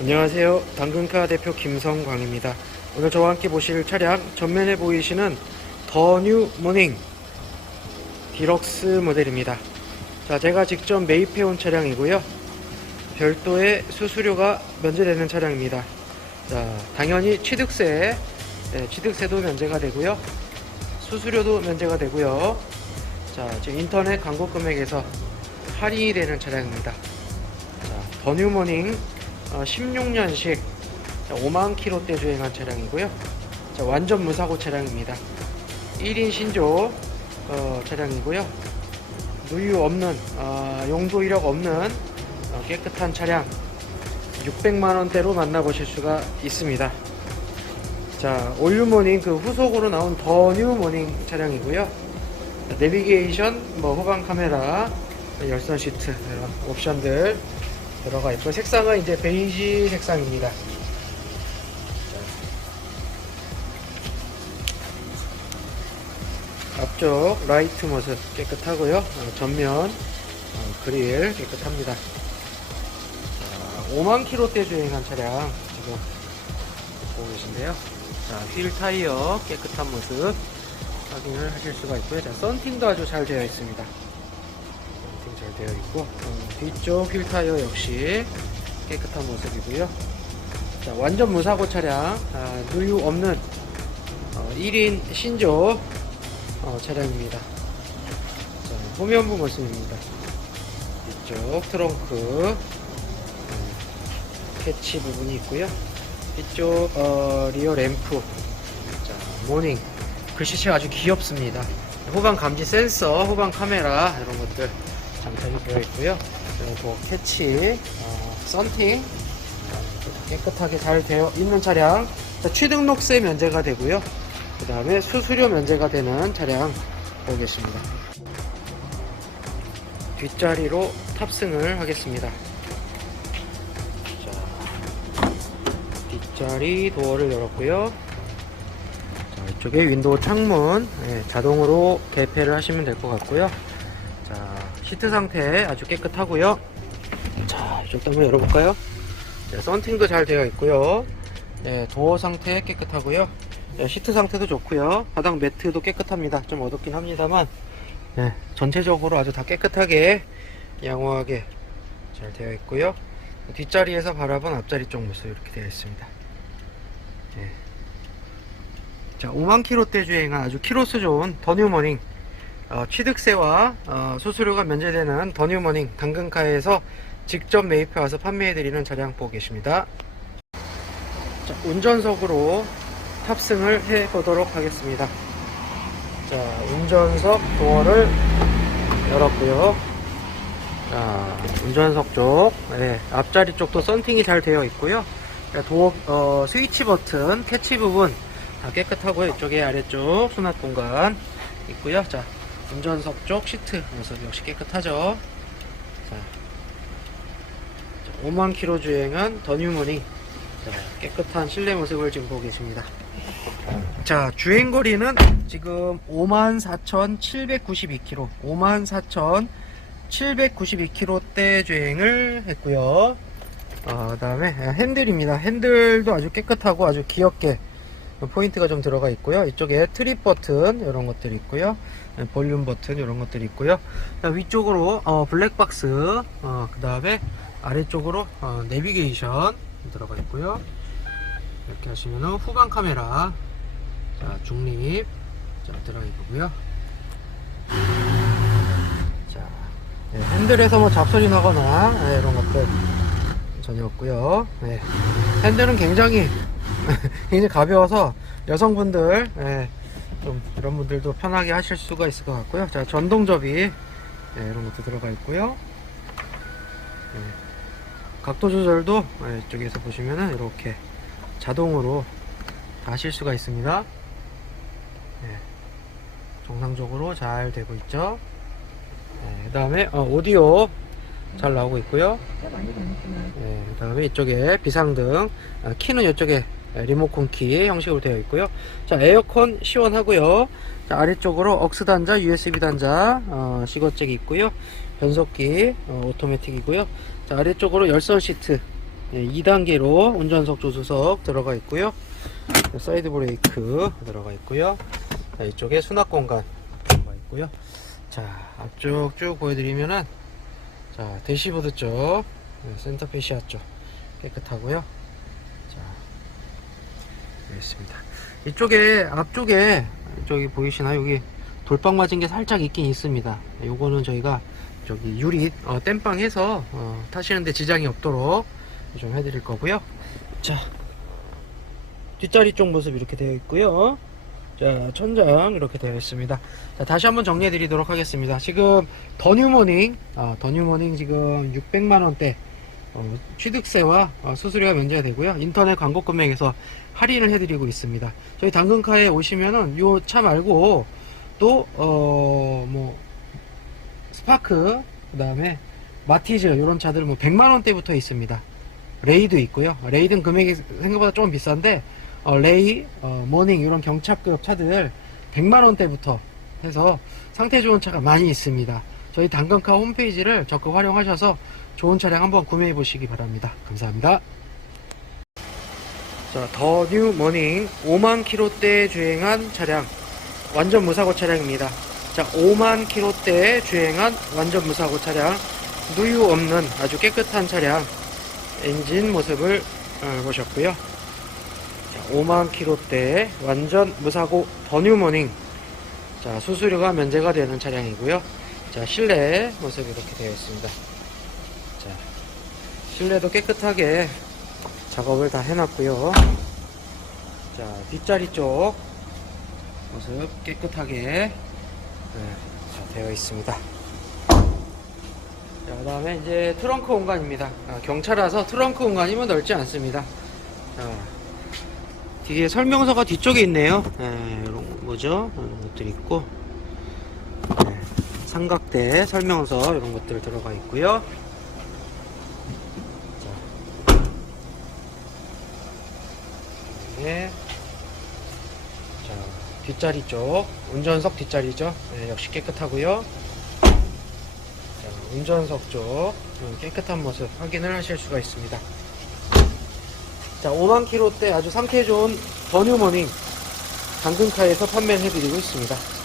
안녕하세요. 당근카 대표 김성광입니다. 오늘 저와 함께 보실 차량 전면에 보이시는 더 뉴 모닝 디럭스 모델입니다. 자, 제가 직접 매입해 온 차량이고요. 별도의 수수료가 면제되는 차량입니다. 자, 당연히 취득세, 네, 취득세도 면제가 되고요. 수수료도 면제가 되고요. 자, 지금 인터넷 광고 금액에서 할인이 되는 차량입니다. 자, 더 뉴 모닝 어, 16년식 5만 킬로대 주행한 차량이고요. 자, 완전 무사고 차량입니다. 1인 신조 어, 차량이고요. 누유 없는 어, 용도 이력 없는 어, 깨끗한 차량 600만 원대로 만나보실 수가 있습니다. 자, 올유모닝 그 후속으로 나온 더 뉴 모닝 차량이고요. 자, 내비게이션, 뭐 후방 카메라, 열선 시트 이런 옵션들 들어가 있고 색상은 이제 베이지 색상입니다. 자, 앞쪽 라이트 모습 깨끗하고요. 어, 전면 어, 그릴 깨끗합니다. 자, 5만 킬로대 주행한 차량 지금 보고 계신데요. 자, 휠 타이어 깨끗한 모습 확인을 하실 수가 있고요. 자, 썬팅도 아주 잘 되어 있습니다. 잘 되어 있고 어, 뒤쪽 휠 타이어 역시 깨끗한 모습이고요. 자, 완전 무사고 차량 아, 누유 없는 어, 1인 신조 어, 차량입니다. 자, 후면부 모습입니다. 이쪽 트렁크 음, 캐치 부분이 있고요. 이쪽 어, 리어 램프 자, 모닝 글씨체가 아주 귀엽습니다. 후방 감지 센서, 후방 카메라 이런 것들 장착이 되어 있고요. 그리고 캐치, 어, 썬팅 어, 깨끗하게 잘 되어 있는 차량. 자, 취등록세 면제가 되고요. 그 다음에 수수료 면제가 되는 차량 보겠습니다. 뒷자리로 탑승을 하겠습니다. 자, 뒷자리 도어를 열었고요. 자, 이쪽에 윈도우 창문 예, 자동으로 개폐를 하시면 될 것 같고요. 자, 시트 상태 아주 깨끗하고요. 자, 이쪽도 한번 열어볼까요? 네, 썬팅도 잘 되어 있고요. 네, 도어 상태 깨끗하고요. 네, 시트 상태도 좋고요. 바닥 매트도 깨끗합니다. 좀 어둡긴 합니다만 네, 전체적으로 아주 다 깨끗하게 양호하게 잘 되어 있고요. 뒷자리에서 바라본 앞자리 쪽 모습 이렇게 되어 있습니다. 네. 자, 5만 킬로대 주행한 아주 키로수 좋은 더뉴머닝 어, 취득세와 어, 수수료가 면제되는 더뉴머닝 당근카에서 직접 매입해 와서 판매해 드리는 차량 보고 계십니다. 자, 운전석으로 탑승을 해 보도록 하겠습니다. 자, 운전석 도어를 열었고요. 자, 운전석 쪽, 네, 앞자리 쪽도 썬팅이 잘 되어 있고요. 자, 도어, 어, 스위치 버튼, 캐치 부분 다 깨끗하고요. 이쪽에 아래쪽 수납 공간 있고요. 자, 운전석 쪽 시트 모습 역시 깨끗하죠. 자, 5만 킬로 주행한 더뉴머니 자, 깨끗한 실내 모습을 지금 보고 계십니다. 자, 주행 거리는 지금 54,792km, 54,792km대 주행을 했고요. 어, 그다음에 핸들입니다. 핸들도 아주 깨끗하고 아주 귀엽게 포인트가 좀 들어가 있고요. 이쪽에 트립 버튼 이런 것들이 있고요. 네, 볼륨 버튼 이런 것들이 있고요. 위쪽으로 어, 블랙박스, 어, 그 다음에 아래쪽으로 어, 내비게이션 들어가 있고요. 이렇게 하시면은 후방 카메라, 자 중립, 자 들어가 있고요. 자 네, 핸들에서 뭐 잡소리 나거나 네, 이런 것들 전혀 없고요. 네, 핸들은 굉장히 굉장히 가벼워서 여성분들 예, 좀 이런 분들도 편하게 하실 수가 있을 것 같고요. 자 전동 접이 예, 이런 것도 들어가 있고요. 예, 각도 조절도 예, 이쪽에서 보시면은 이렇게 자동으로 다 하실 수가 있습니다. 예, 정상적으로 잘 되고 있죠. 예, 그 다음에 어, 오디오 잘 나오고 있고요. 네, 그 다음에 이쪽에 비상등 아, 키는 이쪽에 리모컨 키 형식으로 되어 있고요 자 에어컨 시원하고요 자, 아래쪽으로 억스 단자 USB 단자 어, 시거잭이 있고요 변속기 어, 오토매틱이고요 자 아래쪽으로 열선 시트 2단계로 운전석 조수석 들어가 있고요. 사이드 브레이크 들어가 있고요. 자, 이쪽에 수납 공간 들어가 있고요. 자, 앞쪽 쭉 보여드리면은 자, 대시보드 쪽, 네, 센터페시아 쪽 깨끗하고요. 자, 있습니다. 이쪽에 앞쪽에 저기 보이시나요? 여기 돌빵 맞은 게 살짝 있긴 있습니다. 요거는 저희가 저기 유리 어, 땜빵 해서 어, 타시는데 지장이 없도록 좀 해드릴 거고요. 자, 뒷자리 쪽 모습 이렇게 되어 있고요. 자, 천장 이렇게 되어 있습니다. 자, 다시 한번 정리해 드리도록 하겠습니다. 지금 더 뉴모닝, 아, 더 뉴모닝 지금 600만 원대 어, 취득세와 어, 수수료가 면제가 되고요. 인터넷 광고 금액에서 할인을 해드리고 있습니다. 저희 당근카에 오시면은 요 차 말고 또 어 뭐 스파크 그 다음에 마티즈 이런 차들 뭐 100만 원대부터 있습니다. 레이도 있고요. 레이든 금액이 생각보다 좀 비싼데 어, 레이, 어, 모닝 이런 경차급 차들 100만 원대부터 해서 상태 좋은 차가 많이 있습니다. 저희 당근카 홈페이지를 적극 활용하셔서 좋은 차량 한번 구매해 보시기 바랍니다. 감사합니다. 자, 더뉴 모닝 5만 킬로대 주행한 차량 완전 무사고 차량입니다. 자, 5만 킬로대 주행한 완전 무사고 차량 누유 없는 아주 깨끗한 차량 엔진 모습을 어, 보셨고요. 자, 5만 킬로대 완전 무사고 더뉴 모닝 자, 수수료가 면제가 되는 차량이고요. 자, 실내 모습 이렇게 되어 있습니다. 자, 실내도 깨끗하게 작업을 다 해놨고요. 자, 뒷자리 쪽 모습 깨끗하게 네, 자, 되어 있습니다. 자, 그 다음에 이제 트렁크 공간입니다. 아, 경차라서 트렁크 공간이면 넓지 않습니다. 자, 뒤에 설명서가 뒤쪽에 있네요. 네, 이런 뭐죠? 이런 것들이 있고, 네, 삼각대 설명서 이런 것들 들어가 있고요. 네. 자, 뒷자리 쪽, 운전석 뒷자리죠. 네, 역시 깨끗하고요. 자, 운전석 쪽 음, 깨끗한 모습 확인을 하실 수가 있습니다. 자, 5만 킬로대 아주 상태 좋은 더뉴머닝 당근카에서 판매를 해드리고 있습니다.